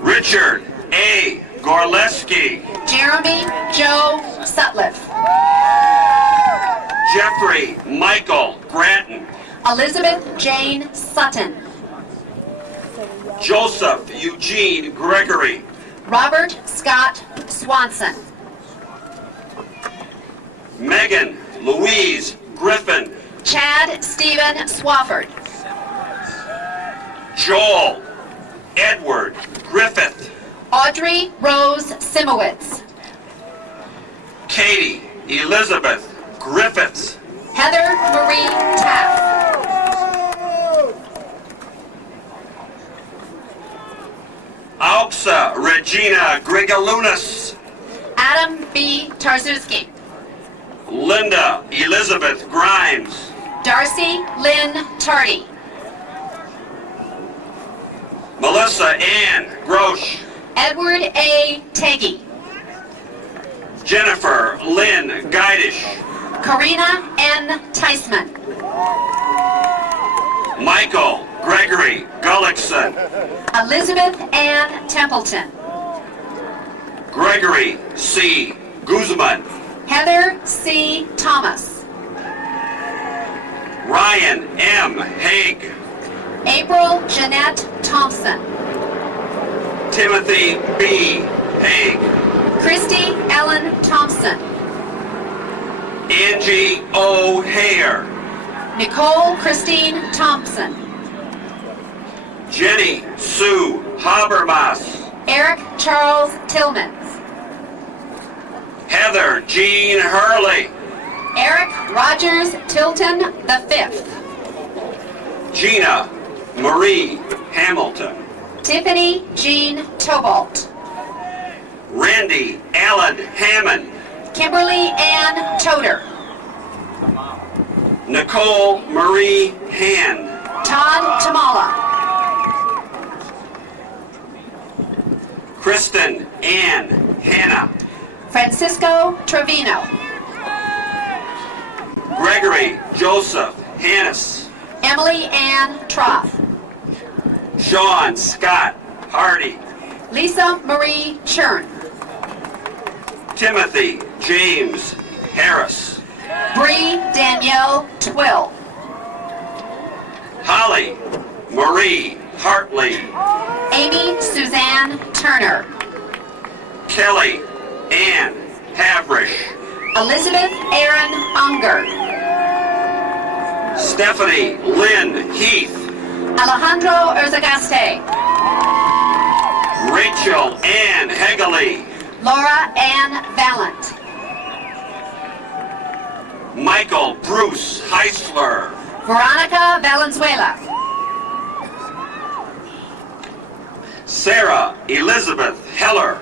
Richard A. Gorleski. Jeremy Joe Sutliff. Jeffrey Michael Granton. Elizabeth Jane Sutton. Joseph Eugene Gregory. Robert Scott Swanson. Megan Louise Griffin. Chad Stephen Swafford. Joel Edward Griffith. Audrey Rose Simowitz. Katie Elizabeth Griffiths. Heather Marie Taft. Auxa Regina Grigalunas. Adam B. Tarzuski. Linda Elizabeth Grimes. Darcy Lynn Tardy. Melissa Ann Grosh. Edward A. Teggy. Jennifer Lynn Guidish. Karina N. Teisman. Michael Gregory Gullickson. Elizabeth Ann Templeton. Gregory C. Guzman. Heather C. Thomas. Ryan M. Haig. April Jeanette Thompson. Timothy B. Haig. Christy Ellen Thompson. Angie O'Hare. Nicole Christine Thompson. Jenny Sue Habermas. Eric Charles Tillmans. Heather Jean Hurley. Eric Rogers Tilton V. Gina Marie Hamilton. Tiffany Jean Tobalt. Randy Allen Hammond. Kimberly Ann Toder. Nicole Marie Hand. Todd Tamala. Kristen Ann Hannah. Francisco Trevino. Gregory Joseph Hannes. Emily Ann Troth. Sean Scott Hardy. Lisa Marie Churn. Timothy James Harris. Bree Danielle Twill. Holly Marie Hartley. Amy Suzanne Turner. Kelly Ann Havrish. Elizabeth Aaron Unger. Stephanie Lynn Heath. Alejandro Urzagaste. Rachel Ann Hegley. Laura Ann Vallant. Michael Bruce Heisler. Veronica Valenzuela. Sarah Elizabeth Heller.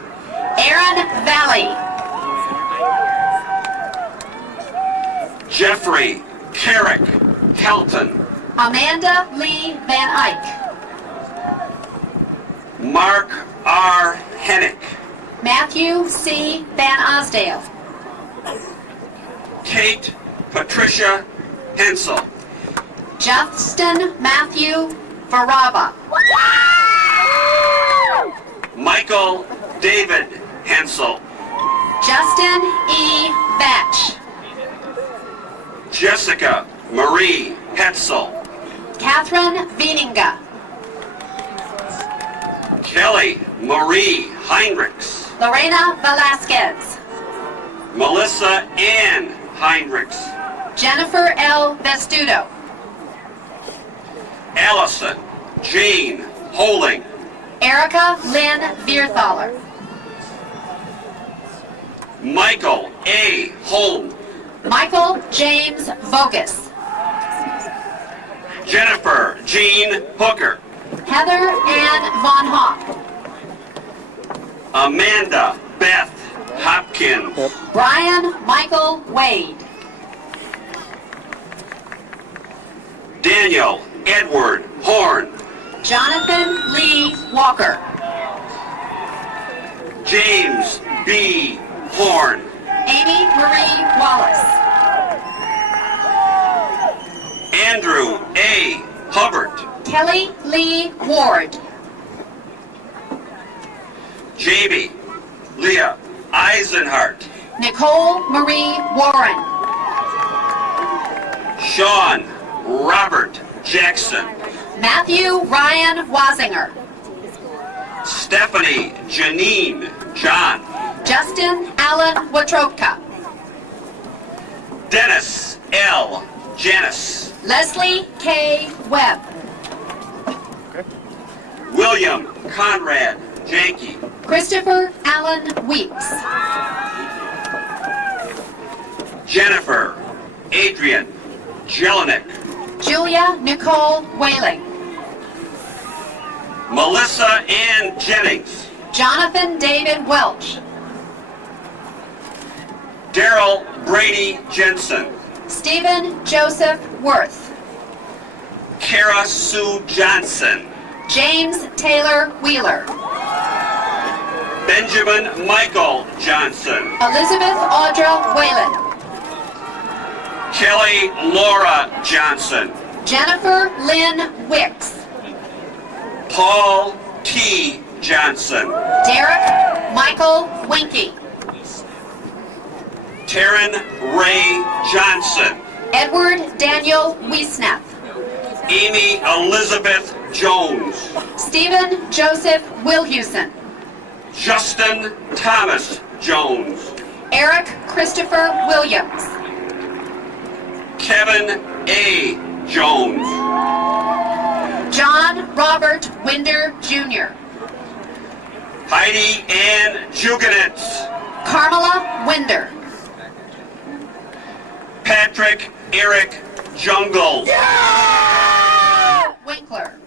Aaron Valley. Jeffrey Carrick Helton. Amanda Lee Van Eyck. Mark R. Hennick. Matthew C. Van Osdale. Kate Patricia Hensel. Justin Matthew Varava. Michael David Hensel. Justin E. Batch. Jessica Marie Hetzel. Catherine Vieninga. Kelly Marie Heinrichs. Lorena Velasquez. Melissa Ann Heinrichs. Jennifer L. Vestudo. Allison Jane Holing. Erica Lynn Vierthaler. Michael A. Holm. Michael James Vogus. Jennifer Jean Hooker. Heather Ann Von Hoff. Amanda Beth Hopkins. Brian Michael Wade. Daniel Edward Horn. Jonathan Lee Walker. James B. Horn. Amy Marie Wallace. Andrew A. Hubbard. Kelly Lee Ward. Jamie Leah Eisenhart. Nicole Marie Warren. Sean Robert Jackson. Matthew Ryan Wazinger. Stephanie Janine John. Justin Allen Wotropka. Dennis L. Janis. Leslie K. Webb. William Conrad Janke. Christopher Allen Weeks. Jennifer Adrian Jelinek. Julia Nicole Whaling. Melissa Ann Jennings. Jonathan David Welch. Daryl Brady Jensen. Stephen Joseph Worth. Kara Sue Johnson. James Taylor Wheeler. Benjamin Michael Johnson. Elizabeth Audra Whalen. Kelly Laura Johnson. Jennifer Lynn Wicks. Paul T. Johnson. Derek Michael Winky. Taryn Ray Johnson. Edward Daniel Wiesnapp. Amy Elizabeth Jones. Stephen Joseph Wilhusen. Justin Thomas Jones. Eric Christopher Williams. Kevin A. Jones. John Robert Winder Jr. Heidi Ann Juganitz. Carmela Winder. Patrick Eric Jungle. Winkler.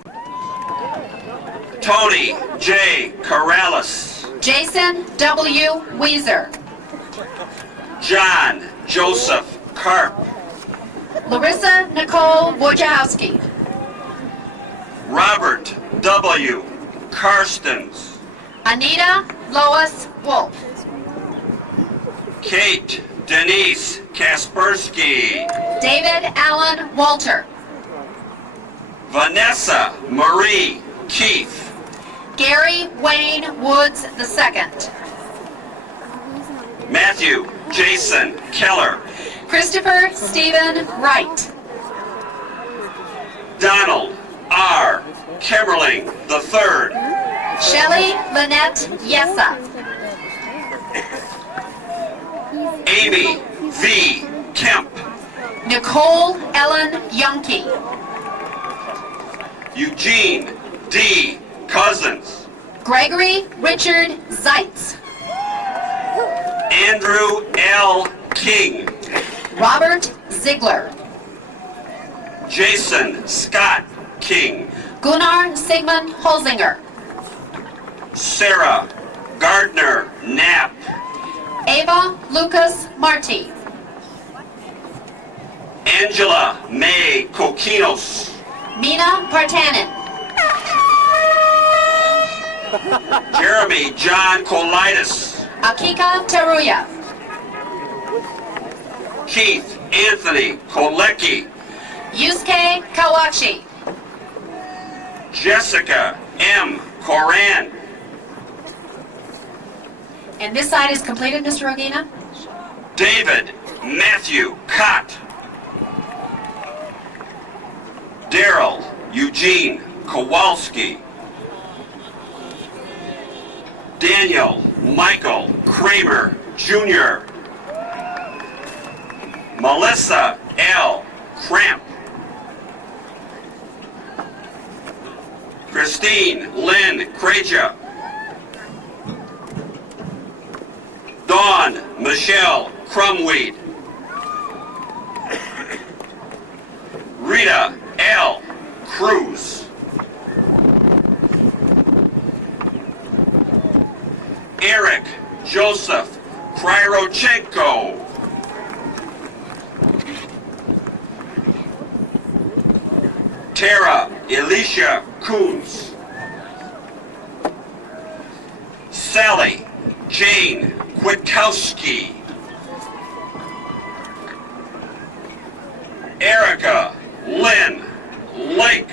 Tony J. Corrales. Jason W. Weezer. John Joseph Karp. Larissa Nicole Wojciechowski. Robert W. Karstens. Anita Lois Wolf. Kate Denise Kaspersky. David Allen Walter. Vanessa Marie Keith. Gary Wayne Woods II. Matthew Jason Keller. Christopher Stephen Wright. Donald R. Kimmerling III. Shelley Lynette Yessa. Amy V. Kemp. Nicole Ellen Yunke. Eugene D. Cousins. Gregory Richard Zeitz. Andrew L. King. Robert Ziegler. Jason Scott King. Gunnar Sigmund Holzinger. Sarah Gardner Knapp. Ava Lucas Marti. Angela May Kokinos. Mina Partanen. Jeremy John Colitis. Akika Taruya. Keith Anthony Kolecki. Yusuke Kawachi. Jessica M. Coran. And this side is completed, Mr. Ogina? David Matthew Cott. Daryl Eugene Kowalski. Daniel Michael Kramer Jr. Melissa L. Cramp. Christine Lynn Kraja. Dawn Michelle Crumweed. Rita L. Cruz. Eric Joseph Kryrochenko. Tara Elisha Coons. Sally Jane Kwiatkowski. Erica Lynn Lake.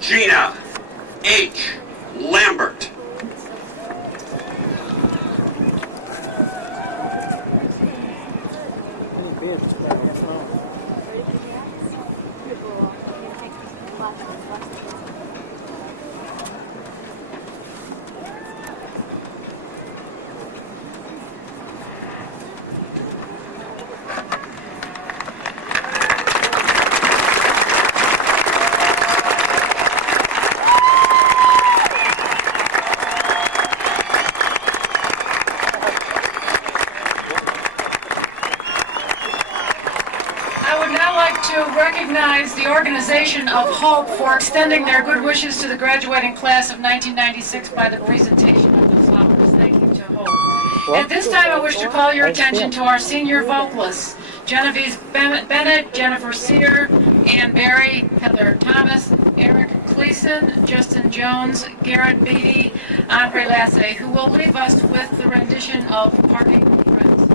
Gina H. Lambert. Recognize the organization of Hope for extending their good wishes to the graduating class of 1996 by the presentation of the flowers. Thank you to Hope. At this time, I wish to call your attention to our senior vocalists, Genevieve Bennett, Jennifer Sear, Ann Barry, Heather Thomas, Eric Cleason, Justin Jones, Garrett Beatty, Andre Lasse, who will leave us with the rendition of Parting Friends.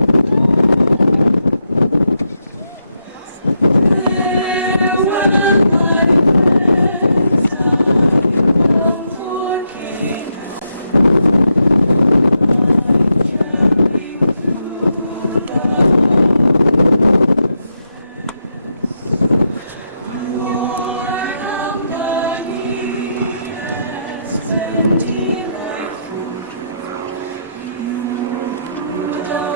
Without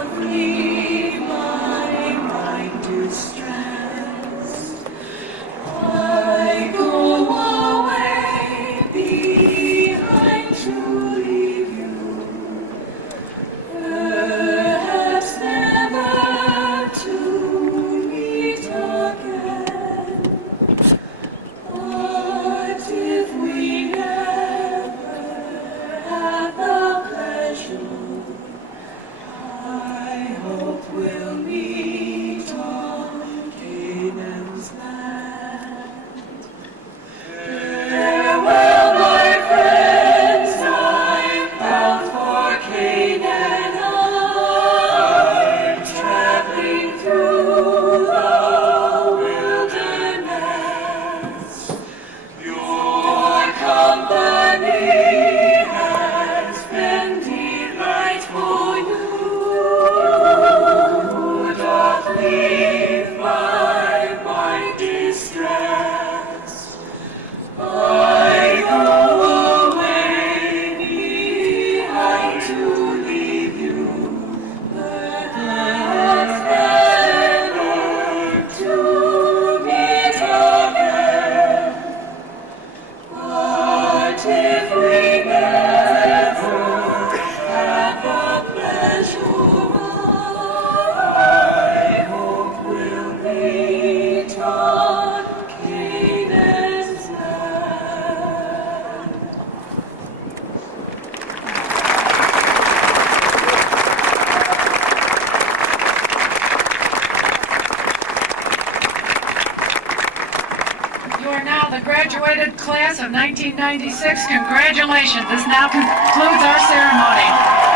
graduated class of 1996, congratulations. This now concludes our ceremony.